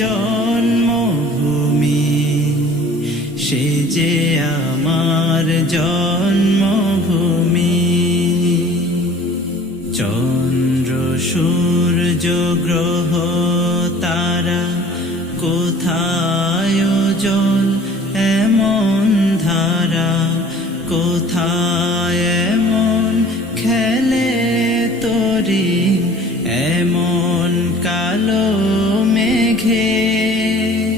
জন্মভূমি, সে যে আমার জন্মভূমি। চন্দ্র, সূর্য, গ্রহ, তারা কোথায় জল? এমন ধারা কোথায়? এমন খেলে তরি? এমন কালো came.